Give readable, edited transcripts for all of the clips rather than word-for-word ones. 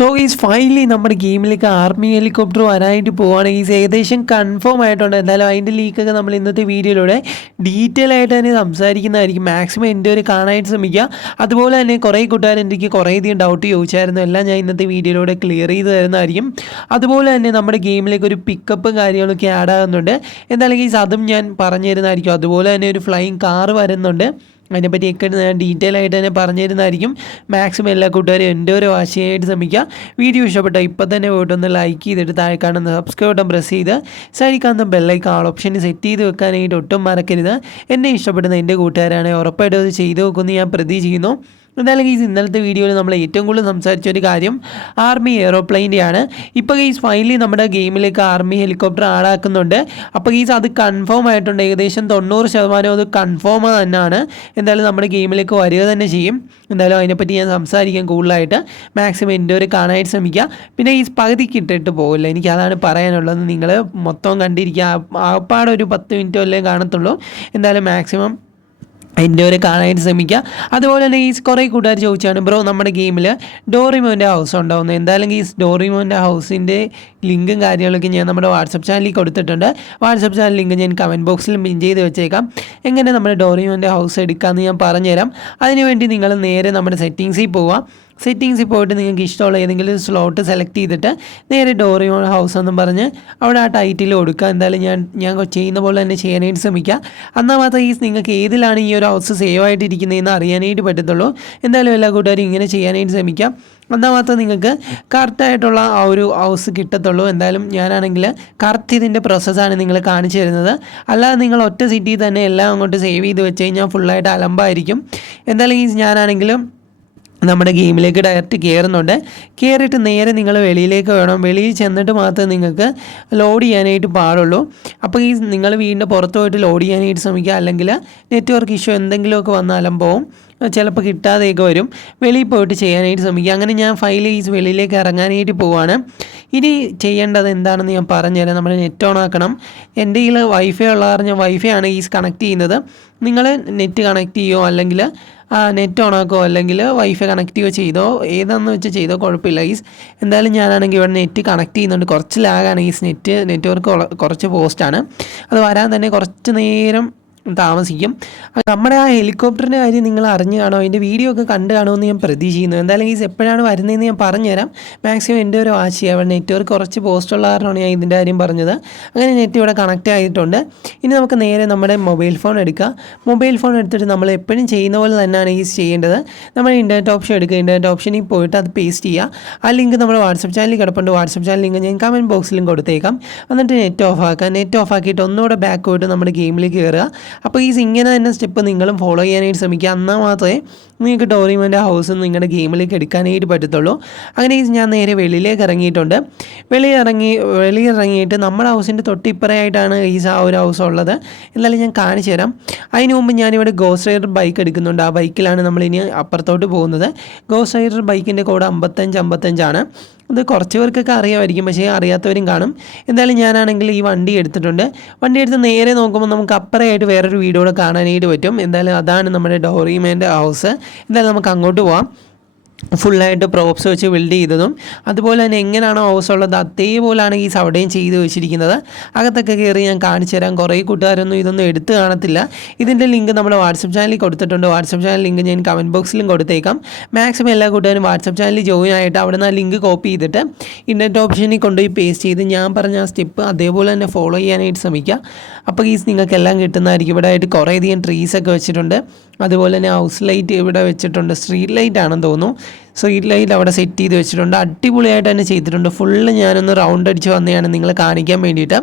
So is finally നമ്മുടെ ഗെയിമിലേക്ക് army helicopter വരാനായിട്ട് പോവുകയാണ്. ഈസ് ഏകദേശം കൺഫേം ആയിട്ടുണ്ട്. എന്തായാലും അതിൻ്റെ ലീക്കൊക്കെ നമ്മൾ ഇന്നത്തെ വീഡിയോയിലൂടെ ഡീറ്റെയിൽ ആയിട്ട് തന്നെ സംസാരിക്കുന്നതായിരിക്കും. മാക്സിമം എൻ്റെ ഒരു കാണാനായിട്ട് ശ്രമിക്കുക. അതുപോലെ തന്നെ കുറേ കൂട്ടുകാർ എനിക്ക് കുറേയധികം ഡൗട്ട് ചോദിച്ചായിരുന്നു. എല്ലാം ഞാൻ ഇന്നത്തെ വീഡിയോയിലൂടെ ക്ലിയർ ചെയ്ത് തരുന്നതായിരിക്കും. അതുപോലെ തന്നെ നമ്മുടെ ഗെയിമിലേക്ക് ഒരു പിക്കപ്പും കാര്യങ്ങളൊക്കെ ആഡ് ആകുന്നുണ്ട്. എന്തായാലും ഈസ് അതും ഞാൻ പറഞ്ഞു തരുന്നതായിരിക്കും. അതുപോലെ തന്നെ ഒരു ഫ്ലൈയിങ് കാർ വരുന്നുണ്ട്. അതിനെപ്പറ്റിയൊക്കെ ഞാൻ ഡീറ്റെയിൽ ആയിട്ട് തന്നെ പറഞ്ഞു തരുന്നതായിരിക്കും. മാക്സിമം എല്ലാ കൂട്ടുകാരും എൻ്റെ ഒരു വാശിയായിട്ട് ശ്രമിക്കുക. വീഡിയോ ഇഷ്ടപ്പെട്ടാൽ ഇപ്പം തന്നെ പോയിട്ടൊന്ന് ലൈക്ക് ചെയ്തിട്ട് താഴെ കാണുന്ന സബ്സ്ക്രൈബ് ബട്ടൺ പ്രസ് ചെയ്ത് സൈഡിൽ കാണുന്ന ബെല്ലൈക്കൺ ആൾ ഓപ്ഷൻ സെറ്റ് ചെയ്ത് വെക്കാനായിട്ട് ഒട്ടും മറക്കരുത്. എന്നെ ഇഷ്ടപ്പെടുന്ന എൻ്റെ കൂട്ടുകാരാണെങ്കിൽ ഉറപ്പായിട്ടും അത് ചെയ്തു വെക്കുമെന്ന് ഞാൻ പ്രതീക്ഷിക്കുന്നു. എന്തായാലും ഗൈസ് ഇന്നലത്തെ വീഡിയോയിൽ നമ്മൾ ഏറ്റവും കൂടുതൽ സംസാരിച്ച ഒരു കാര്യം ആർമി എയ്റോപ്ലെയിൻ്റെയാണ്. ഇപ്പോൾ ഗൈസ് ഫൈനലി നമ്മുടെ ഗെയിമിലേക്ക് ആർമി ഹെലികോപ്റ്റർ ആഡാക്കുന്നുണ്ട്. അപ്പോൾ ഗൈസ് അത് കൺഫേം ആയിട്ടുണ്ട്. ഏകദേശം 90% അത് കൺഫേം തന്നെയാണ്. എന്തായാലും നമ്മുടെ ഗെയിമിലേക്ക് വരിക തന്നെ ചെയ്യും. എന്തായാലും അതിനെപ്പറ്റി ഞാൻ സംസാരിക്കാൻ കൂടുതലായിട്ട് മാക്സിമം എൻ്റെ ഒരു കാണാനായിട്ട് ശ്രമിക്കുക. പിന്നെ ഈ പകുതിക്ക് ഇട്ടിട്ട് പോകില്ല, എനിക്ക് അതാണ് പറയാനുള്ളത്. നിങ്ങൾ മൊത്തം കണ്ടിരിക്കുക. ആപ്പാടെ ഒരു 10 മിനിറ്റോ അല്ലേ കാണത്തുള്ളൂ. എന്തായാലും മാക്സിമം എൻ്റെ ഒരു കാണാനായിട്ട് ശ്രമിക്കുക. അതുപോലെ തന്നെ ഈ കുറേ കൂട്ടുകാർ ചോദിച്ചാണ് ബ്രോ നമ്മുടെ ഗെയിമിൽ ഡോറിമോൻ്റെ ഹൗസ് ഉണ്ടാവുന്നത്. എന്തായാലും ഈ ഡോറിമോൻ്റെ ഹൗസിൻ്റെ ലിങ്കും കാര്യങ്ങളൊക്കെ ഞാൻ നമ്മുടെ വാട്സപ്പ് ചാനലിൽ കൊടുത്തിട്ടുണ്ട്. വാട്സപ്പ് ചാനൽ ലിങ്ക് ഞാൻ കമൻറ്റ് ബോക്സിൽ പിൻ ചെയ്ത് വെച്ചേക്കാം. എങ്ങനെ നമ്മുടെ ഡോറിമോൻ്റെ ഹൗസ് എടുക്കാമെന്ന് ഞാൻ പറഞ്ഞുതരാം. അതിനുവേണ്ടി നിങ്ങൾ നേരെ നമ്മുടെ സെറ്റിങ്സിൽ പോവുക. സെറ്റിങ്സിൽ പോയിട്ട് നിങ്ങൾക്ക് ഇഷ്ടമുള്ള ഏതെങ്കിലും സ്ലോട്ട് സെലക്ട് ചെയ്തിട്ട് നേരെ ഡോറിമോൺ ഹൗസ് എന്നും പറഞ്ഞ് അവിടെ ആ ടൈറ്റിൽ കൊടുക്കുക. എന്തായാലും ഞാൻ ചെയ്യുന്ന പോലെ തന്നെ ചെയ്യാനായിട്ട് ശ്രമിക്കുക. എന്നാൽ മാത്രമേ നിങ്ങൾക്ക് ഏതിലാണ് ഈ ഒരു ഹൗസ് സേവ് ആയിട്ടിരിക്കുന്നതെന്ന് അറിയാനായിട്ട് പറ്റത്തുള്ളൂ. എന്തായാലും എല്ലാ കൂട്ടുകാരും ഇങ്ങനെ ചെയ്യാനായിട്ട് ശ്രമിക്കാം. എന്നാൽ മാത്രം നിങ്ങൾക്ക് കറക്റ്റായിട്ടുള്ള ആ ഒരു ഹൗസ് കിട്ടത്തുള്ളൂ. എന്തായാലും ഞാനാണെങ്കിൽ കറക്റ്റ് ഇതിൻ്റെ പ്രോസസ്സാണ് നിങ്ങൾ കാണിച്ചു തരുന്നത്. അല്ലാതെ നിങ്ങൾ ഒറ്റ സിറ്റിയിൽ തന്നെ എല്ലാം അങ്ങോട്ട് സേവ് ചെയ്ത് വെച്ച് കഴിഞ്ഞാൽ ഫുള്ളായിട്ട് അലമ്പായിരിക്കും. എന്തായാലും ഞാനാണെങ്കിലും നമ്മുടെ ഗെയിമിലേക്ക് ഡയറക്റ്റ് കയറുന്നുണ്ട്. കയറിയിട്ട് നേരെ നിങ്ങൾ വെളിയിലേക്ക് വേണം. വെളിയിൽ ചെന്നിട്ട് മാത്രമേ നിങ്ങൾക്ക് ലോഡ് ചെയ്യാനായിട്ട് പാടുള്ളൂ. അപ്പോൾ നിങ്ങൾ വീടിൻ്റെ പുറത്ത് പോയിട്ട് ലോഡ് ചെയ്യാനായിട്ട് ശ്രമിക്കുക. അല്ലെങ്കിൽ നെറ്റ്വർക്ക് ഇഷ്യൂ എന്തെങ്കിലുമൊക്കെ വന്നാലും പോവും, ചിലപ്പോൾ കിട്ടാതെയൊക്കെ വരും. വെളിയിൽ പോയിട്ട് ചെയ്യാനായിട്ട് ശ്രമിക്കുക. അങ്ങനെ ഞാൻ വെളിയിലേക്ക് ഇറങ്ങാനായിട്ട് പോവുകയാണ്. ഇനി ചെയ്യേണ്ടത് എന്താണെന്ന് ഞാൻ പറഞ്ഞുതരാം. നമ്മൾ നെറ്റ് ഓൺ ആക്കണം. എൻ്റെ കയ്യിൽ വൈഫൈ ഉള്ള കാരണം വൈഫൈ ആണ് കണക്ട് ചെയ്യുന്നത്. നിങ്ങൾ നെറ്റ് കണക്ട് ചെയ്യുമോ അല്ലെങ്കിൽ നെറ്റ് ഓൺ ആക്കുമോ അല്ലെങ്കിൽ വൈഫൈ കണക്ട് ചെയ്യുകയോ ചെയ്തോ, ഏതാണെന്ന് വെച്ച് ചെയ്തോ കുഴപ്പമില്ല. എന്തായാലും ഞാനാണെങ്കിൽ ഇവിടെ നെറ്റ് കണക്ട് ചെയ്യുന്നുണ്ട്. കുറച്ച് ലാഗാണ് നെറ്റ്വർക്ക് കുറച്ച് പോസ്റ്റാണ്. അത് വരാൻ തന്നെ കുറച്ച് നേരം താമസിക്കും. നമ്മുടെ ആ ഹെലികോപ്റ്ററിൻ്റെ കാര്യം നിങ്ങൾ അറിഞ്ഞു കാണുമോ, അതിൻ്റെ വീഡിയോ ഒക്കെ കണ്ടു കാണുമെന്ന് ഞാൻ പ്രതീക്ഷിക്കുന്നു. എന്തായാലും എപ്പോഴാണ് വരുന്നതെന്ന് ഞാൻ പറഞ്ഞുതരാം. മാക്സിമം എൻ്റെ ഒരു വാശിയാണ്. അവിടെ നെറ്റ്വർക്ക് കുറച്ച് പോസ്റ്റുള്ള കാരണമാണ് ഞാൻ ഇതിൻ്റെ കാര്യം പറഞ്ഞത്. അങ്ങനെ നെറ്റ് ഇവിടെ കണക്റ്റ് ആയിട്ടുണ്ട്. ഇനി നമുക്ക് നേരെ നമ്മുടെ മൊബൈൽ ഫോൺ എടുക്കുക. മൊബൈൽ ഫോൺ എടുത്തിട്ട് നമ്മൾ എപ്പോഴും ചെയ്യുന്ന പോലെ തന്നെയാണ് ചെയ്യേണ്ടത്. നമ്മൾ ഇൻ്റർനെറ്റ് ഓപ്ഷൻ എടുക്കുക. ഇൻ്റർനെറ്റ് ഓപ്ഷനിൽ പോയിട്ട് അത് പേസ്റ്റ് ചെയ്യുക. ആ ലിങ്ക് നമ്മുടെ വാട്സപ്പ് ചാനലിൽ കിടപ്പുണ്ട്. വാട്സപ്പ് ചാനൽ ലിങ്ക് ഞാൻ കമൻറ്റ് ബോക്സിലും കൊടുത്തേക്കാം. എന്നിട്ട് നെറ്റ് ഓഫ് ആക്കുക. നെറ്റ് ഓഫ് ആക്കിയിട്ട് ഒന്നുകൂടെ ബാക്ക് പോയിട്ട് നമ്മുടെ ഗെയിമിലേക്ക് കയറുക. അപ്പോൾ ഇങ്ങനെ തന്നെ സ്റ്റെപ്പ് നിങ്ങളും ഫോളോ ചെയ്യാനായിട്ട് ശ്രമിക്കുക. എന്നാൽ മാത്രമേ നിങ്ങൾക്ക് ഡോറിമോൻ്റെ ഹൗസ് നിങ്ങളുടെ ഗെയിമിലേക്ക് എടുക്കാനായിട്ട് പറ്റത്തുള്ളൂ. അങ്ങനെ ഞാൻ നേരെ വെളിയിലേക്ക് ഇറങ്ങിയിട്ടുണ്ട്. വെളിയിറങ്ങിയിട്ട് നമ്മുടെ ഹൗസിൻ്റെ തൊട്ടിപ്പുറയായിട്ടാണ് ആ ഒരു ഹൗസ് ഉള്ളത്. എന്നാലും ഞാൻ കാണിച്ചു തരാം. അതിന് മുമ്പ് ഞാനിവിടെ ഗോസ്റ്റ് റൈഡർ ബൈക്ക് എടുക്കുന്നുണ്ട്. ആ ബൈക്കിലാണ് നമ്മളിനി അപ്പുറത്തോട്ട് പോകുന്നത്. ഗോസ്റ്റ് റൈഡർ ബൈക്കിൻ്റെ കോഡ് 5555 അത് കുറച്ച് പേർക്കൊക്കെ അറിയാമായിരിക്കും, പക്ഷേ അറിയാത്തവരും കാണും. എന്തായാലും ഞാനാണെങ്കിൽ ഈ വണ്ടി എടുത്തിട്ടുണ്ട്. വണ്ടി എടുത്ത് നേരെ നോക്കുമ്പോൾ നമുക്ക് അപ്പുറമായിട്ട് വേറൊരു വീഡിയോ കൂടെ കാണാനായിട്ട് പറ്റും. എന്തായാലും അതാണ് നമ്മുടെ ഡോറിമോൻ്റെ ഹൗസ്. എന്തായാലും നമുക്ക് അങ്ങോട്ട് പോവാം. ഫുള്ളായിട്ട് പ്രോപ്സ് വെച്ച് ബിൽഡ് ചെയ്തതും അതുപോലെ തന്നെ എങ്ങനെയാണോ ഹൗസ് ഉള്ളത് അതേപോലെയാണ് അവിടെയും ചെയ്ത് വെച്ചിരിക്കുന്നത്. അകത്തൊക്കെ കയറി ഞാൻ കാണിച്ചു തരാം. കുറേ കൂട്ടുകാരൊന്നും ഇതൊന്നും എടുത്ത് കാണത്തില്ല. ഇതിൻ്റെ ലിങ്ക് നമ്മുടെ വാട്സപ്പ് ചാനലിൽ കൊടുത്തിട്ടുണ്ട്. വാട്സപ്പ് ചാനൽ ലിങ്ക് ഞാൻ കമൻറ്റ് ബോക്സിലും കൊടുത്തേക്കാം. മാക്സിമം എല്ലാ കൂട്ടുകാരും വാട്സപ്പ് ചാനലിൽ ജോയിൻ ആയിട്ട് അവിടെ നിന്ന് ആ ലിങ്ക് കോപ്പി ചെയ്തിട്ട് ഇൻ്റർനെറ്റ് ഓപ്ഷനിൽ കൊണ്ടുപോയി പേസ്റ്റ് ചെയ്ത് ഞാൻ പറഞ്ഞ ആ സ്റ്റെപ്പ് അതേപോലെ തന്നെ ഫോളോ ചെയ്യാനായിട്ട് ശ്രമിക്കുക. അപ്പോൾ നിങ്ങൾക്ക് എല്ലാം കിട്ടുന്നതായിരിക്കും. ഇവിടെ ആയിട്ട് കുറേയധികം ട്രീസൊക്കെ വെച്ചിട്ടുണ്ട്. അതുപോലെ തന്നെ ഹൗസ് ലൈറ്റ് ഇവിടെ വെച്ചിട്ടുണ്ട്. സ്ട്രീറ്റ് ലൈറ്റ് ആണെന്ന് തോന്നുന്നു. സ്ട്രീറ്റ് ലൈറ്റ് അവിടെ സെറ്റ് ചെയ്ത് വെച്ചിട്ടുണ്ട്. അടിപൊളിയായിട്ട് തന്നെ ചെയ്തിട്ടുണ്ട്. ഫുള്ള് ഞാനൊന്ന് റൗണ്ട് അടിച്ച് വന്നതാണ് നിങ്ങളെ കാണിക്കാൻ വേണ്ടിയിട്ട്.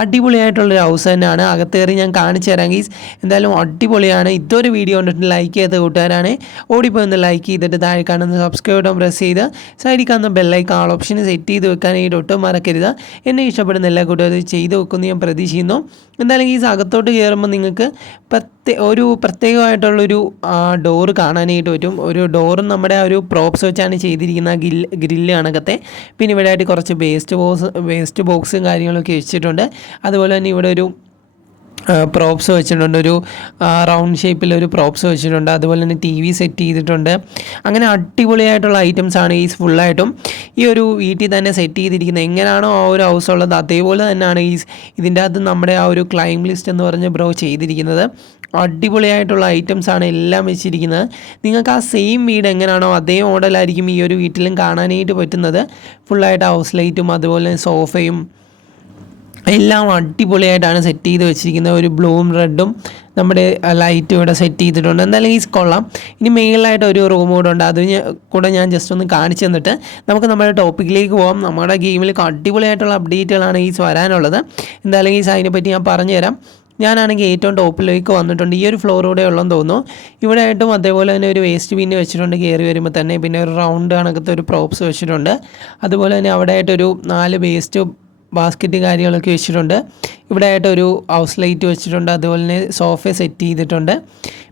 അടിപൊളിയായിട്ടുള്ളൊരു ഹൗസ് തന്നെയാണ്. അകത്തേറി ഞാൻ കാണിച്ചു തരാം ഗീസ്. എന്തായാലും അടിപൊളിയാണ്. ഇതൊരു വീഡിയോ കണ്ടിട്ട് ലൈക്ക് ചെയ്ത കൂട്ടുകാരാണ് ഓടിപ്പോയി ഒന്ന് ലൈക്ക് ചെയ്തിട്ട് താഴെ കാണുന്ന സബ്സ്ക്രൈബ് ബട്ടൺ പ്രസ് ചെയ്ത് സൈഡിൽ കാണുന്ന ബെല്ലൈക്കൺ ആൾ ഓപ്ഷൻ സെറ്റ് ചെയ്ത് വെക്കാനായിട്ട് ഒട്ടും മറക്കരുത്. എന്നെ ഇഷ്ടപ്പെടുന്ന എല്ലാ കൂട്ടുകാരും ചെയ്ത് വെക്കുമെന്ന് ഞാൻ പ്രതീക്ഷിക്കുന്നു. എന്തായാലും അകത്തോട്ട് കയറുമ്പോൾ നിങ്ങൾക്ക് പ്രത്യേകമായിട്ടുള്ളൊരു ഡോറ് കാണാനായിട്ട് പറ്റും. ഒരു ഡോറും നമ്മുടെ ആ ഒരു പ്രോപ്സ് വെച്ചാണ് ചെയ്തിരിക്കുന്ന ഗ്രില്ല് കണക്കത്തെ. പിന്നെ ഇവിടെ ആയിട്ട് കുറച്ച് വേസ്റ്റ് ബോക്സും കാര്യങ്ങളൊക്കെ വെച്ചിട്ടുണ്ട്. അതുപോലെ തന്നെ ഇവിടെ ഒരു പ്രോപ്സ് വെച്ചിട്ടുണ്ട്, ഒരു റൗണ്ട് ഷേപ്പിലൊരു പ്രോപ്സ് വെച്ചിട്ടുണ്ട്, അതുപോലെ തന്നെ TV സെറ്റ് ചെയ്തിട്ടുണ്ട്. അങ്ങനെ അടിപൊളിയായിട്ടുള്ള ഐറ്റംസാണ് ഈ ഫുള്ളായിട്ടും ഈ ഒരു വീട്ടിൽ തന്നെ സെറ്റ് ചെയ്തിരിക്കുന്നത്. എങ്ങനെയാണോ ആ ഒരു ഹൗസ് ഉള്ളത് അതേപോലെ തന്നെയാണ് ഇതിൻ്റെ അകത്ത് നമ്മുടെ ആ ഒരു ക്ലൈം ലിസ്റ്റ് എന്ന് പറഞ്ഞ ബ്രോ ചെയ്തിരിക്കുന്നത്. അടിപൊളിയായിട്ടുള്ള ഐറ്റംസാണ് എല്ലാം വെച്ചിരിക്കുന്നത്. നിങ്ങൾക്ക് ആ സെയിം വീട് എങ്ങനെയാണോ അതേ മോഡലായിരിക്കും ഈ ഒരു വീട്ടിലും കാണാനായിട്ട് പറ്റുന്നത്. ഫുള്ളായിട്ട് ഹൗസ് ലൈറ്റും അതുപോലെ സോഫയും എല്ലാം അടിപൊളിയായിട്ടാണ് സെറ്റ് ചെയ്ത് വെച്ചിരിക്കുന്നത്. ഒരു ബ്ലൂവും റെഡും നമ്മുടെ ലൈറ്റും ഇവിടെ സെറ്റ് ചെയ്തിട്ടുണ്ട്. എന്തായാലും കൊള്ളാം. ഇനി മെയിനായിട്ട് ഒരു റൂം കൂടെ ഉണ്ട്, അത് കൂടെ ഞാൻ ജസ്റ്റ് ഒന്ന് കാണിച്ചു തന്നിട്ട് നമുക്ക് നമ്മുടെ ടോപ്പിക്കിലേക്ക് പോകാം. നമ്മുടെ ഗെയിമിൽ അടിപൊളിയായിട്ടുള്ള അപ്ഡേറ്റുകളാണ് വരാനുള്ളത്. എന്തായാലും അതിനെപ്പറ്റി ഞാൻ പറഞ്ഞുതരാം. ഞാനാണെങ്കിൽ ഏറ്റവും ടോപ്പിലേക്ക് വന്നിട്ടുണ്ട്. ഈ ഒരു ഫ്ലോറൂടെ ഉള്ളതെന്ന് തോന്നുന്നു. ഇവിടെ ആയിട്ടും അതേപോലെ തന്നെ ഒരു വേസ്റ്റ് ബിന്ന് വെച്ചിട്ടുണ്ട് കയറി വരുമ്പോൾ തന്നെ. പിന്നെ ഒരു റൗണ്ട് കണക്കത്തെ ഒരു പ്രോപ്സ് വെച്ചിട്ടുണ്ട്. അതുപോലെ തന്നെ അവിടെ ആയിട്ടൊരു 4 വേസ്റ്റ് ബാസ്ക്കറ്റ് കാര്യങ്ങളൊക്കെ വെച്ചിട്ടുണ്ട്. ഇവിടെ ആയിട്ടൊരു ഹൗസ് ലൈറ്റ് വെച്ചിട്ടുണ്ട്. അതുപോലെ തന്നെ സോഫ സെറ്റ് ചെയ്തിട്ടുണ്ട്.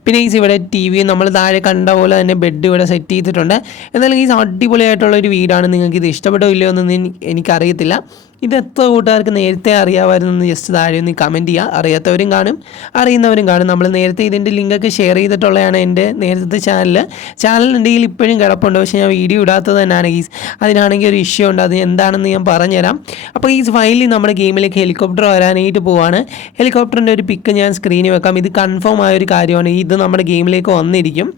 പിന്നെ ഇവിടെ TV നമ്മൾ താഴെ കണ്ട പോലെ തന്നെ ബെഡ് ഇവിടെ സെറ്റ് ചെയ്തിട്ടുണ്ട്. എന്നാലും അടിപൊളിയായിട്ടുള്ളൊരു വീടാണ്. നിങ്ങൾക്ക് ഇത് ഇഷ്ടപ്പെട്ടോ ഇല്ലയോ എന്നൊന്നും എനിക്കറിയത്തില്ല. ഇത് എത്ര കൂട്ടുകാർക്ക് നേരത്തെ അറിയാമായിരുന്നു ജസ്റ്റ് താഴെ ഒന്ന് കമൻറ്റ് ചെയ്യുക. അറിയാത്തവരും കാണും, അറിയുന്നവരും കാണും. നമ്മൾ നേരത്തെ ഇതിൻ്റെ ലിങ്കൊക്കെ ഷെയർ ചെയ്തിട്ടുള്ളതാണ് എൻ്റെ നേരത്തെ ചാനൽ എൻ്റെ കയ്യിൽ ഇപ്പോഴും കിടപ്പുണ്ട്. പക്ഷേ ഞാൻ വീഡിയോ ഇടാത്തത് തന്നെയാണ് അതിനാണെങ്കിൽ ഒരു ഇഷ്യൂ ഉണ്ട്. അത് എന്താണെന്ന് ഞാൻ പറഞ്ഞുതരാം. അപ്പോൾ ഫൈനലി നമ്മുടെ ഗെയിമിലേക്ക് ഹെലികോപ്റ്റർ വരാനായിട്ട് പോവാണ്. ഹെലികോപ്റ്ററിൻ്റെ ഒരു പിക്ക് ഞാൻ സ്ക്രീനിൽ വെക്കാം. ഇത് കൺഫേം ആയൊരു കാര്യമാണ്. ഇത് നമ്മുടെ ഗെയിമിലേക്ക് വന്നിരിക്കും.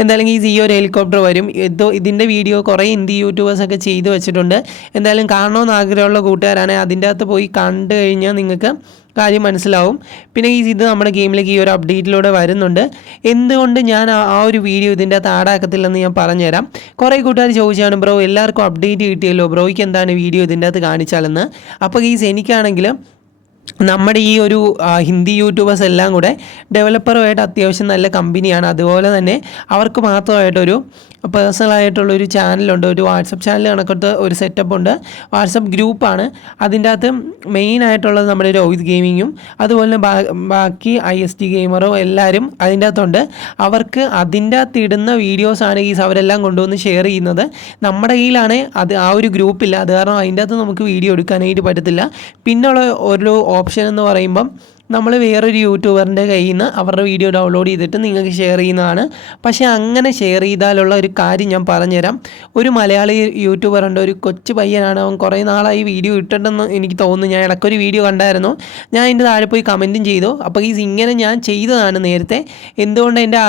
എന്തായാലും ഈ ഒരു ഹെലികോപ്റ്റർ വരും. ഇതിൻ്റെ വീഡിയോ കുറേ ഹിന്ദി യൂട്യൂബേഴ്സൊക്കെ ചെയ്ത് വെച്ചിട്ടുണ്ട്. എന്തായാലും കാണണമെന്ന് ആഗ്രഹമുള്ള കൂട്ടുകാരാണെങ്കിൽ അതിൻ്റെ അകത്ത് പോയി കണ്ടു കഴിഞ്ഞാൽ നിങ്ങൾക്ക് കാര്യം മനസ്സിലാവും. പിന്നെ ഇത് നമ്മുടെ ഗെയിമിലേക്ക് ഈ ഒരു അപ്ഡേറ്റിലൂടെ വരുന്നുണ്ട്. എന്തുകൊണ്ട് ഞാൻ ആ ഒരു വീഡിയോ ഇതിൻ്റെ അകത്ത് ആഡാക്കത്തില്ലെന്ന് ഞാൻ പറഞ്ഞുതരാം. കുറേ കൂട്ടുകാർ ചോദിച്ചാണ് ബ്രോ എല്ലാവർക്കും അപ്ഡേറ്റ് കിട്ടിയല്ലോ, ബ്രോയ്ക്ക് എന്താണ് വീഡിയോ ഇതിൻ്റെ അകത്ത് കാണിച്ചാലെന്ന്. അപ്പോൾ എനിക്കാണെങ്കിൽ നമ്മുടെ ഈ ഒരു ഹിന്ദി യൂട്യൂബേഴ്സ് എല്ലാം കൂടെ ഡെവലപ്പറുമായിട്ട് അത്യാവശ്യം നല്ല കമ്പനിയാണ്. അതുപോലെ തന്നെ അവർക്ക് മാത്രമായിട്ടൊരു പേഴ്സണലായിട്ടുള്ളൊരു ചാനലുണ്ട്, ഒരു വാട്സപ്പ് ചാനൽ കണക്കത്തെ ഒരു സെറ്റപ്പ് ഉണ്ട്. വാട്സപ്പ് ഗ്രൂപ്പാണ്. അതിൻ്റെ അകത്ത് മെയിനായിട്ടുള്ളത് നമ്മുടെ രോഹിത് ഗെയിമിങ്ങും അതുപോലെ ബാക്കി IST ഗെയിമറും എല്ലാവരും അതിൻ്റെ അകത്തുണ്ട്. അവർക്ക് അതിൻ്റെ അകത്ത് ഇടുന്ന വീഡിയോസാണ് അവരെല്ലാം കൊണ്ടുവന്ന് ഷെയർ ചെയ്യുന്നത്. നമ്മുടെ കയ്യിലാണ് ആ ഒരു ഗ്രൂപ്പില്ല. അത് കാരണം അതിൻ്റെ അകത്ത് നമുക്ക് വീഡിയോ എടുക്കാനായിട്ട് പറ്റത്തില്ല. പിന്നുള്ള ഒരു ഓപ്ഷൻ എന്ന് പറയുമ്പം നമ്മൾ വേറൊരു യൂട്യൂബറിൻ്റെ കയ്യിൽ നിന്ന് അവരുടെ വീഡിയോ ഡൗൺലോഡ് ചെയ്തിട്ട് നിങ്ങൾക്ക് ഷെയർ ചെയ്യുന്നതാണ്. പക്ഷേ അങ്ങനെ ഷെയർ ചെയ്താലുള്ള ഒരു കാര്യം ഞാൻ പറഞ്ഞുതരാം. ഒരു മലയാളി യൂട്യൂബറുണ്ട്, ഒരു കൊച്ചു പയ്യനാണ്. അവൻ കുറേ നാളായി വീഡിയോ ഇട്ടിട്ടെന്ന് എനിക്ക് തോന്നുന്നു. ഞാൻ ഇടയ്ക്കൊരു വീഡിയോ കണ്ടായിരുന്നു. ഞാൻ അതിൻ്റെ താഴെ പോയി കമൻറ്റും ചെയ്തു. അപ്പോൾ ഇങ്ങനെ ഞാൻ ചെയ്തതാണ് നേരത്തെ. എന്തുകൊണ്ട് എൻ്റെ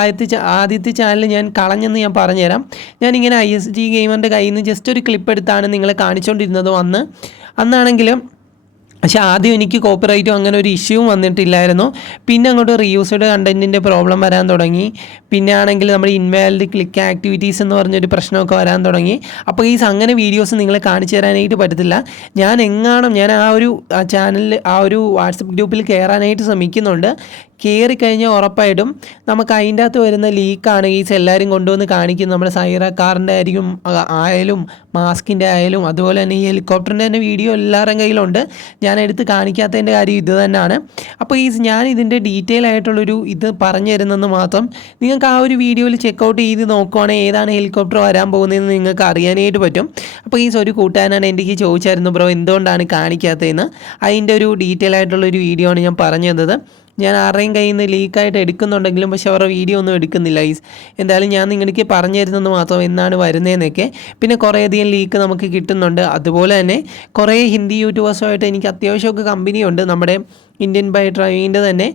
ആദ്യത്തെ ചാനൽ ഞാൻ കളഞ്ഞെന്ന് ഞാൻ പറഞ്ഞുതരാം. ഞാനിങ്ങനെ IST ഗെയിമറിൻ്റെ കയ്യിൽ നിന്ന് ജസ്റ്റ് ഒരു ക്ലിപ്പ് എടുത്താണ് നിങ്ങളെ കാണിച്ചുകൊണ്ടിരുന്നത് അന്നാണെങ്കിലും. പക്ഷേ ആദ്യം എനിക്ക് കോപ്പിറൈറ്റും അങ്ങനെ ഒരു ഇഷ്യൂവും വന്നിട്ടില്ലായിരുന്നു. പിന്നെ അങ്ങോട്ട് റീയൂസ്ഡ് കണ്ടൻറ്റിൻ്റെ പ്രോബ്ലം വരാൻ തുടങ്ങി. പിന്നെ ആണെങ്കിൽ നമ്മുടെ ഇൻവാലിഡ് ക്ലിക്ക് ആക്ടിവിറ്റീസ് എന്ന് പറഞ്ഞൊരു പ്രശ്നമൊക്കെ വരാൻ തുടങ്ങി. അപ്പോൾ അങ്ങനെ വീഡിയോസ് നിങ്ങളെ കാണിച്ചു തരാനായിട്ട് പറ്റത്തില്ല. ഞാൻ ആ ഒരു ചാനലിൽ ആ ഒരു വാട്സപ്പ് ഗ്രൂപ്പിൽ കയറാനായിട്ട് ശ്രമിക്കുന്നുണ്ട്. കയറിക്കഴിഞ്ഞാൽ ഉറപ്പായിട്ടും നമുക്ക് അതിൻ്റെ അകത്ത് വരുന്ന ലീക്കാണ് എല്ലാവരും കൊണ്ടുവന്ന് കാണിക്കുന്നത്. നമ്മുടെ സൈറ കാറിൻ്റെ ആയാലും മാസ്കിൻ്റെ ആയാലും അതുപോലെ തന്നെ ഈ ഹെലികോപ്റ്ററിൻ്റെ തന്നെ വീഡിയോ എല്ലാവരുടെയും കയ്യിലുണ്ട്. ഞാൻ എടുത്ത് കാണിക്കാത്തതിൻ്റെ കാര്യം ഇത് തന്നെയാണ്. അപ്പോൾ ഞാൻ ഇതിൻ്റെ ഡീറ്റെയിൽ ആയിട്ടുള്ളൊരു ഇത് പറഞ്ഞു തരുന്നെന്ന് മാത്രം. നിങ്ങൾക്ക് ആ ഒരു വീഡിയോയിൽ ചെക്കൗട്ട് ചെയ്ത് നോക്കുവാണെങ്കിൽ ഏതാണ് ഹെലികോപ്റ്റർ വരാൻ പോകുന്നതെന്ന് നിങ്ങൾക്ക് അറിയാനായിട്ട് പറ്റും. അപ്പോൾ ഒരു കൂട്ടുകാരനാണ് എൻ്റെ ചോദിച്ചായിരുന്നു ബ്രോ എന്തുകൊണ്ടാണ് കാണിക്കാത്തതെന്ന്. അതിൻ്റെ ഒരു ഡീറ്റെയിൽ ആയിട്ടുള്ളൊരു വീഡിയോ ആണ് ഞാൻ പറഞ്ഞു തന്നത്. ഞാൻ ആരുടെയും കയ്യിൽ നിന്ന് ലീക്കായിട്ട് എടുക്കുന്നുണ്ടെങ്കിലും പക്ഷേ അവരുടെ വീഡിയോ ഒന്നും എടുക്കുന്നില്ല. എന്തായാലും ഞാൻ നിങ്ങൾക്ക് പറഞ്ഞു തരുന്നത് മാത്രം എന്നാണ് വരുന്നതെന്നൊക്കെ. പിന്നെ കുറേയധികം ലീക്ക് നമുക്ക് കിട്ടുന്നുണ്ട്. അതുപോലെ തന്നെ കുറേ ഹിന്ദി യൂട്യൂബേഴ്സുമായിട്ട് എനിക്ക് അത്യാവശ്യമൊക്കെ കമ്പനിയുണ്ട്. നമ്മുടെ ഇന്ത്യൻ ബൈ ഡ്രൈവിങ്ങിൻ്റെ തന്നെ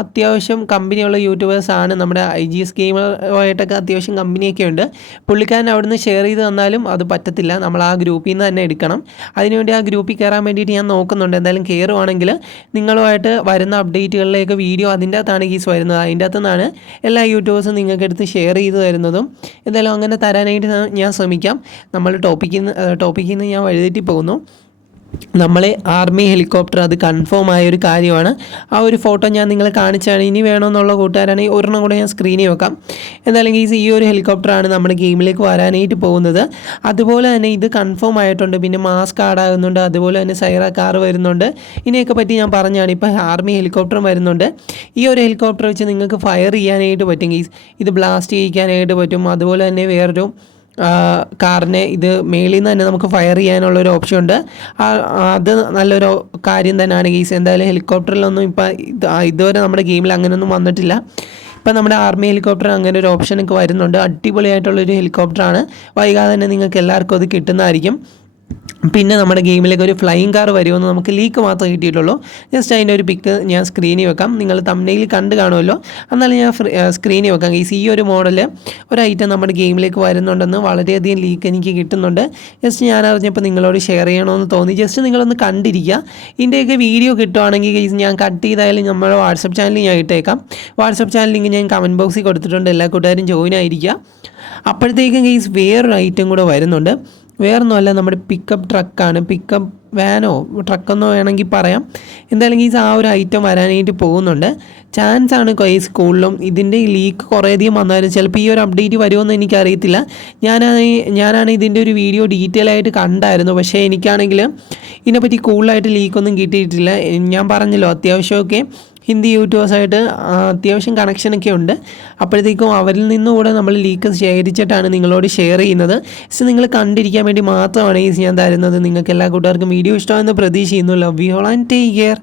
അത്യാവശ്യം കമ്പനിയുള്ള യൂട്യൂബേഴ്സാണ്. നമ്മുടെ IGS ഗെയിമുമായിട്ടൊക്കെ അത്യാവശ്യം കമ്പനിയൊക്കെ ഉണ്ട്. പുള്ളിക്കാരൻ അവിടുന്ന് ഷെയർ ചെയ്ത് തന്നാലും അത് പറ്റത്തില്ല. നമ്മൾ ആ ഗ്രൂപ്പിൽ നിന്ന് തന്നെ എടുക്കണം. അതിനുവേണ്ടി ആ ഗ്രൂപ്പിൽ കയറാൻ വേണ്ടിയിട്ട് ഞാൻ നോക്കുന്നുണ്ട്. എന്തായാലും കയറുവാണെങ്കിൽ നിങ്ങളുമായിട്ട് വരുന്ന അപ്ഡേറ്റുകളിലേക്ക് വീഡിയോ അതിൻ്റെ അകത്താണ് വരുന്നത്. അതിൻ്റെ അകത്തു നിന്നാണ് എല്ലാ യൂട്യൂബേഴ്സും നിങ്ങൾക്ക് എടുത്ത് ഷെയർ ചെയ്ത് തരുന്നതും. എന്തായാലും അങ്ങനെ തരാനായിട്ട് ഞാൻ ശ്രമിക്കാം. നമ്മൾ ടോപ്പിക്കിൽ നിന്ന് ഞാൻ വഴിതെറ്റി പോകുന്നു. നമ്മളെ ആർമി ഹെലികോപ്റ്റർ അത് കൺഫേം ആയൊരു കാര്യമാണ്. ആ ഒരു ഫോട്ടോ ഞാൻ നിങ്ങളെ കാണിച്ചാണ്. ഇനി വേണമെന്നുള്ള കൂട്ടുകാരാണെങ്കിൽ ഒരെണ്ണം കൂടെ ഞാൻ സ്ക്രീനിൽ വെക്കാം. എന്തായാലും ഈ ഒരു ഹെലികോപ്റ്ററാണ് നമ്മുടെ ഗെയിമിലേക്ക് വരാനായിട്ട് പോകുന്നത്. അതുപോലെ തന്നെ ഇത് കൺഫേം ആയിട്ടുണ്ട്. പിന്നെ മാസ്ക് ആഡാകുന്നുണ്ട്. അതുപോലെ തന്നെ സൈറ കാർ വരുന്നുണ്ട്. ഇതിനെയൊക്കെ പറ്റി ഞാൻ പറഞ്ഞാണ്. ഇപ്പോൾ ആർമി ഹെലികോപ്റ്ററും വരുന്നുണ്ട്. ഈ ഒരു ഹെലികോപ്റ്റർ വെച്ച് നിങ്ങൾക്ക് ഫയർ ചെയ്യാനായിട്ട് പറ്റും. ഇത് ബ്ലാസ്റ്റ് ചെയ്യിക്കാനായിട്ട് പറ്റും. അതുപോലെ തന്നെ വേറൊരു കാറിനെ ഇത് മേളിൽ നിന്ന് തന്നെ നമുക്ക് ഫയർ ചെയ്യാനുള്ളൊരു ഓപ്ഷൻ ഉണ്ട്. അത് നല്ലൊരു കാര്യം തന്നെയാണ് ഗെയ്സ്. എന്തായാലും ഹെലികോപ്റ്ററിലൊന്നും ഇതുവരെ നമ്മുടെ ഗെയിമിൽ അങ്ങനെയൊന്നും വന്നിട്ടില്ല. ഇപ്പം നമ്മുടെ ആർമി ഹെലികോപ്റ്റർ അങ്ങനെ ഒരു ഓപ്ഷനൊക്കെ വരുന്നുണ്ട്. അടിപൊളിയായിട്ടുള്ളൊരു ഹെലികോപ്റ്ററാണ്. വൈകാതെ തന്നെ നിങ്ങൾക്ക് എല്ലാവർക്കും അത് കിട്ടുന്നതായിരിക്കും. പിന്നെ നമ്മുടെ ഗെയിമിലേക്ക് ഒരു ഫ്ലൈയിങ് കാർ വരുമെന്ന് നമുക്ക് ലീക്ക് മാത്രമേ കിട്ടിയിട്ടുള്ളൂ. ജസ്റ്റ് അതിൻ്റെ ഒരു പിക്ക് ഞാൻ സ്ക്രീനിൽ വെക്കാം. നിങ്ങൾ തംബ്നെയിൽ കണ്ട് കാണുമല്ലോ, എന്നാലും ഞാൻ സ്ക്രീനിൽ വെക്കാം. ഈ ഒരു മോഡൽ ഒരു ഐറ്റം നമ്മുടെ ഗെയിമിലേക്ക് വരുന്നുണ്ടെന്ന് വളരെയധികം ലീക്ക് എനിക്ക് കിട്ടുന്നുണ്ട്. ജസ്റ്റ് ഞാൻ അറിഞ്ഞപ്പോൾ നിങ്ങളോട് ഷെയർ ചെയ്യണമെന്ന് തോന്നി. ജസ്റ്റ് നിങ്ങളൊന്ന് കണ്ടിരിക്കുക. ഇതിൻ്റെയൊക്കെ വീഡിയോ കിട്ടുവാണെങ്കിൽ ഞാൻ കട്ട് ചെയ്തായാലും നമ്മുടെ വാട്സപ്പ് ചാനലിൽ ഞാൻ ഇട്ടേക്കാം. വാട്സപ്പ് ചാനൽ ലിങ്ക് ഞാൻ കമൻറ്റ് ബോക്സിൽ കൊടുത്തിട്ടുണ്ട്. എല്ലാ കൂട്ടുകാരും ജോയിൻ ആയിരിക്കുക. അപ്പോഴത്തേക്കും വേറൊരു ഐറ്റം കൂടെ വരുന്നുണ്ട്. വേറൊന്നുമല്ല, നമ്മുടെ പിക്കപ്പ് ട്രക്കാണ്. പിക്കപ്പ് വാനോ ട്രക്കെന്നോ വേണമെങ്കിൽ പറയാം. എന്തായാലും ആ ഒരു ഐറ്റം വരാനായിട്ട് പോകുന്നുണ്ട്. ചാൻസ് ആണ് സ്കൂളിലും ഇതിൻ്റെ ലീക്ക് കുറേയധികം വന്നാലും ചിലപ്പോൾ ഈ ഒരു അപ്ഡേറ്റ് വരുമെന്ന് എനിക്കറിയത്തില്ല. ഞാനാണ് ഇതിൻ്റെ ഒരു വീഡിയോ ഡീറ്റെയിൽ ആയിട്ട് കണ്ടായിരുന്നു. പക്ഷേ എനിക്കാണെങ്കിൽ ഇതിനെപ്പറ്റി കൂടുതലായിട്ട് ലീക്കൊന്നും കിട്ടിയിട്ടില്ല. ഞാൻ പറഞ്ഞല്ലോ, അത്യാവശ്യമൊക്കെ ഹിന്ദി യൂട്യൂബേഴ്സായിട്ട് അത്യാവശ്യം കണക്ഷനൊക്കെ ഉണ്ട്. അപ്പോഴത്തേക്കും അവരിൽ നിന്നുകൂടെ നമ്മൾ ലീക്ക് ശേഖരിച്ചിട്ടാണ് നിങ്ങളോട് ഷെയർ ചെയ്യുന്നത്. പക്ഷേ നിങ്ങൾ കണ്ടിരിക്കാൻ വേണ്ടി മാത്രമാണ് ഞാൻ തരുന്നത്. നിങ്ങൾക്ക് എല്ലാ കൂട്ടുകാർക്കും വീഡിയോ ഇഷ്ടമാണെന്ന് പ്രതീക്ഷിക്കുന്നു. Love you all and take care.